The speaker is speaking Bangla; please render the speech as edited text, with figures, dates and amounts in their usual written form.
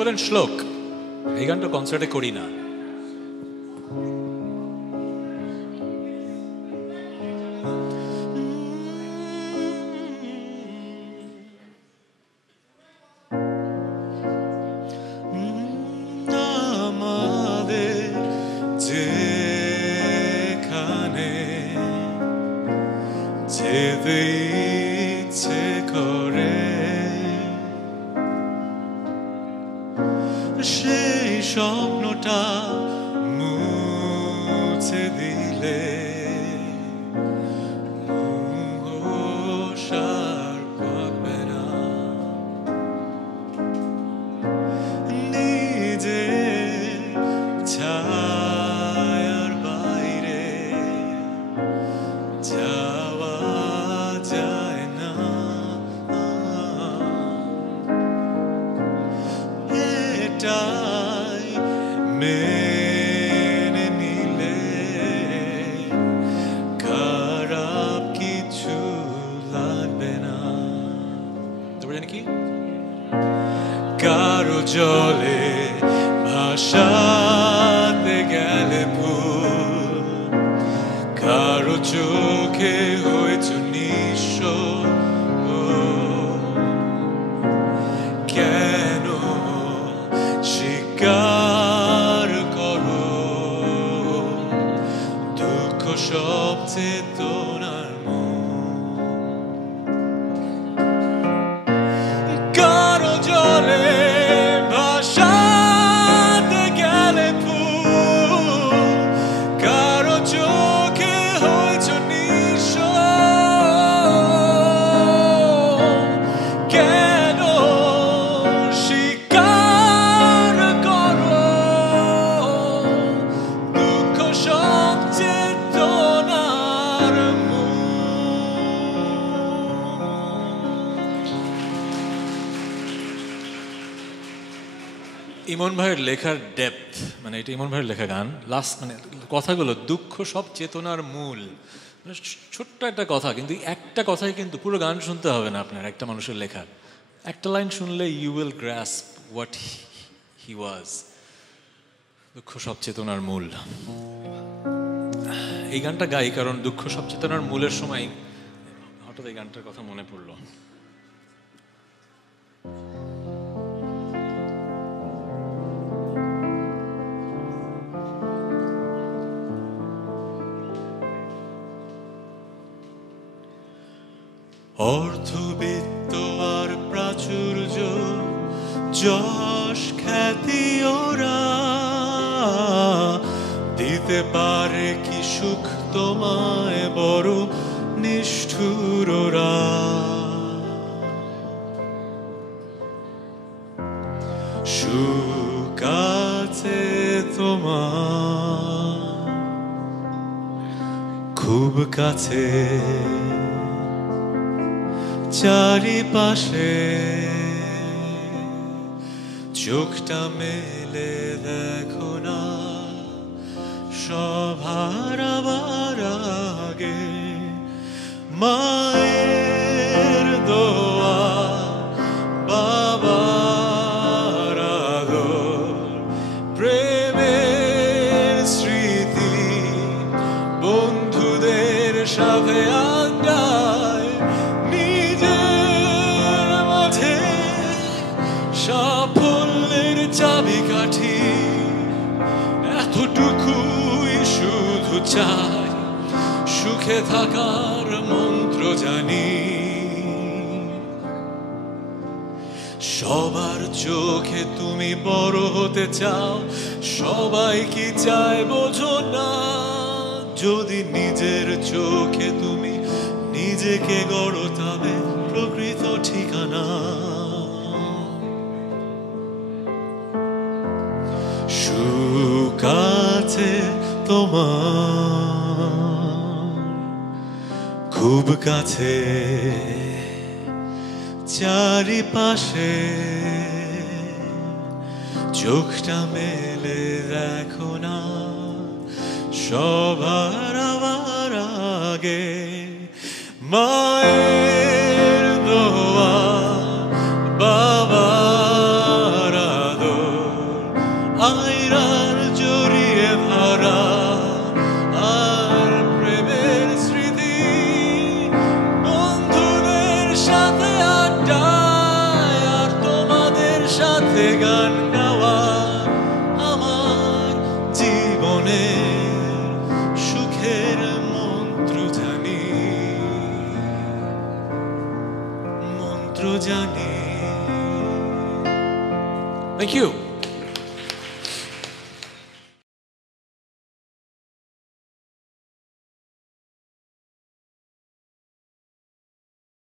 বলেন শ্লোক, এই গানটা কনসার্টে করি না। ইচ্ছে করে সেই স্বপ্নটা মুছে দিলে সার পাবে না। নিজে ছায়ার বাইরে যাওয়া যায় না। এটাই মেনে নিলে খারাপ কিছু লাগবে না। জানি কি কারো জলে ভাসাতে গেলে ভুল, কারো চোখে হয়েছে নিঃস্ব, কেন স্বীকার করো দুঃখ সব চেতনার কারো জলে ভাসাতে গেলে ফুল, কারো চোখে হয়েছে নিঃস্ব, কেন স্বীকার করো দুঃখ সব চেতনার ইমন ভাইয়ের লেখার ডেপথ, মানে এটা ইমন ভাইয়ের লেখা গান। লাস্ট মানে কথাগুলো দুঃখ সব চেতনার মূল, মানে ছোট্ট একটা কথা, কিন্তু একটা কথাই কিন্তু পুরো গান শুনতে হবে না আপনার। একটা মানুষের লেখা একটা লাইন শুনলে you will grasp what he was. দুঃখ সব চেতনার মূল। এই গানটা গাই কারণ দুঃখ সব চেতনার মূলের সময় হঠাৎ এই গানটার কথা মনে পড়লো। অর্থবিত্ত আর প্রাচুর্য, যশ খ্যাতি ওরা দিতে পারে কি সুখ তোমায়, বড় নিষ্ঠুর ওরা। সুখ আছে তোমার খুব কাছে, চারিপাশে চোখটা মেলে দেখো না, সবার আবার আগে মায়ের দোয়া, বাবার আদর, প্রেমের স্মৃতি, বন্ধুদের সাথে আড্ডায়, সাফল্যের চাবিকাঠি, এতটুকুই শুধু চাই, সুখে থাকার মন্ত্র জানি। সবার চোখে তুমি বড় হতে চাও, সবাই কি চায় বোঝো না, যদি নিজের চোখে তুমি নিজেকে গড়ো তবে প্রকৃত ঠিকানা। সুখ আছে তোমার খুব কাছে, চারিপাশে চোখটা মেলে দেখো না, সবার আবার আগে মায়ের দোয়া, বাবার আদর, মাত্র জানি থ্যাংক ইউ